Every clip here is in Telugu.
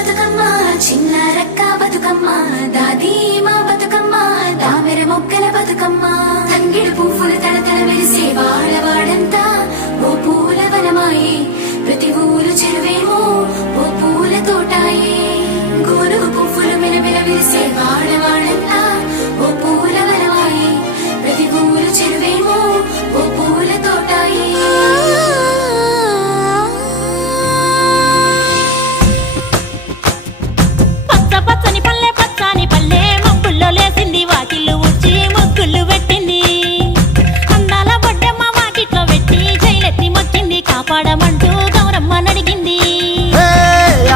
బతుకమ్మ చిన్న రక్క బతుకమ్మ దాది మా బతుకమ్మ దామెర మొక్కల బతుకమ్మ తంగిడు పువ్వులు తడతడ వెలిసే వాడవాడంతా ఓ పూల వనమాయే ప్రతి ఊరు చెరువేమో ఓ పూల తోటాయే గోనుగు పువ్వులు మెలమెల వెలిసే వాడవాడంతా ఓ పూల వనమాయే ప్రతి ఊరు చెరువేమో ఓ పూల తోటాయే కాపాడమంటూ గౌరమ్మ నడిగింది.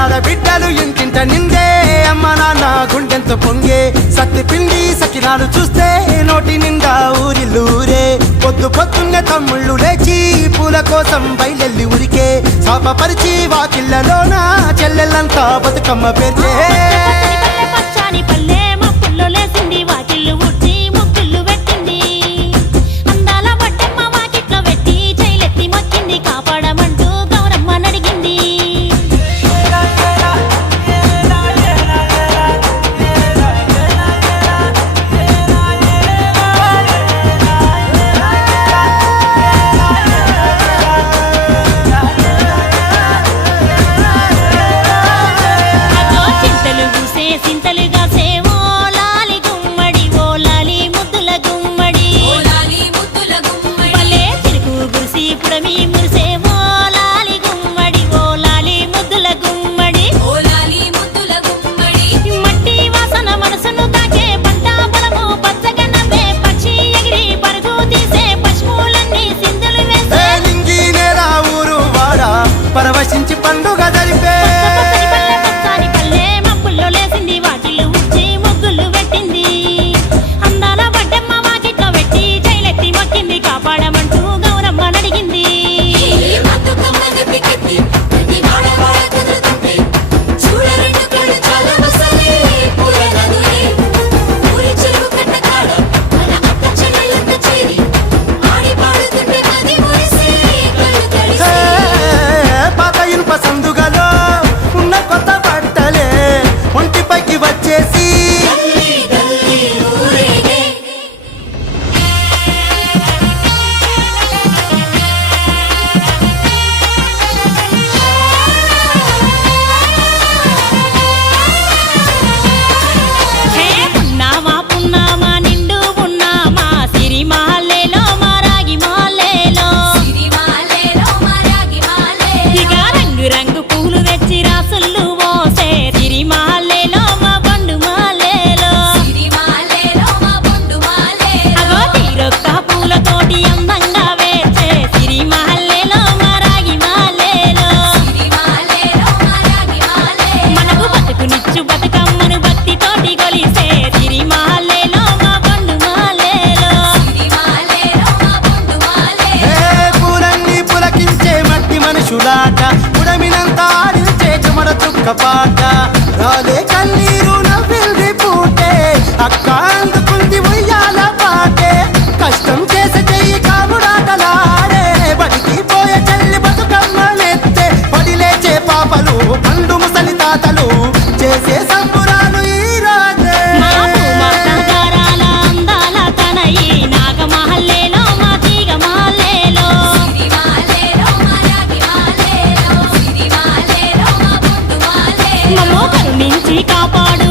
ఆడబిడ్డలు ఇంటింట నిందే అమ్మ నాన్న గుండెంతో పొంగే సత్తి పిండి సకినాలు చూస్తే నోటి నిండా ఊరిల్లూరే పొద్దు పొద్దున్నే తమ్ముళ్ళు లేచి పూల కోసం బయలెల్లి ఉరికే శాపపరిచి వాకిళ్ళలోన చెల్లెళ్ళంతా బతుకమ్మ పేర్చే పచ్చాని పల్లె మప్పుల్లో లేసింది వాకిళ్ళు ఊడ్చి ముగ్గుళ్ళు పెట్టింది. అందాల బొడ్డమ్మ వాకిట్లో పెట్టి జైలెత్తి మొక్కింది కాపాడమంటూ గౌరమ్మ నడిగింది. చింతలు పూసే సింతలుగా సేవో లాలి గుమ్మడి ఓ లాలి ముద్దుల గుమ్మడి భలే చిరుకు గురిసి పుడమి మురిసేవో లాలి గుమ్మడి ఓ లాలి ముద్దుల గుమ్మడి మట్టి వాసన మనసును తాకే పంట పొలము పచ్చగా నవ్వే పక్షి ఎగిరి పరుగు తీసే పశువులన్నీ సింధులు వేసే లింగి నేరా ఊరు వాడా పరవశించి పండుగ జరిపే పచ్చని పల్లె మప్పుల్లో లేసింది వాకిళ్ళు ఊడ్చి ముగ్గులు పెట్టింది. అందాల బొడ్డమ్మ వాకిట్లో పెట్టి జైలెత్తి మొక్కింది కాపాడమంటూ గౌరమ్మ నడిగింది. పాత ఇనుప సందుగలో ఉన్న కొత్త బట్టలే ఒంటిపైకి వచ్చేసి హే పున్నామా పున్నామా నిండు పున్నామా సిరి మహల్లేలో మా రాగి మహల్లేలో ఇక రంగు రంగు పూలు తెచ్చి రాసుళ్ళు మోసే సిరి మహల్లేలో మా బండు మహల్లేలో అగో తీరొక్క పూలతోటి అందంగా వేచే సిరి మహల్లేలో మా రాగి మహల్లేలో మనకు బతుకునిచ్చు బతుకమ్మను భక్తితోటి కొలిసే సిరి మహల్లేలో మా బండు మహల్లేలో పూలన్నీ పులకించే మట్టి మనుషులాట ఉడమినంతా ఆడించే చెమర చుక్క పాట రాలే కన్నీరు నవ్విల్ది పూటే అక్క అందుకుంది ఉయ్యాల పాటే కష్టం చేసే చెయ్యి కాముడాటలాడే బడికి పోయే చెల్లి బతుకమ్మ నెత్తే పడి లేచే పాపలు పండు ముసలి తాతలు చేసే సంబురాలు ఈ రాజే మా భూమాతాగారాల అందాల తనయి నాగ మహల్లేలో మా తీగ మహల్లేలో మమ్మో కరుణించి కాపాడు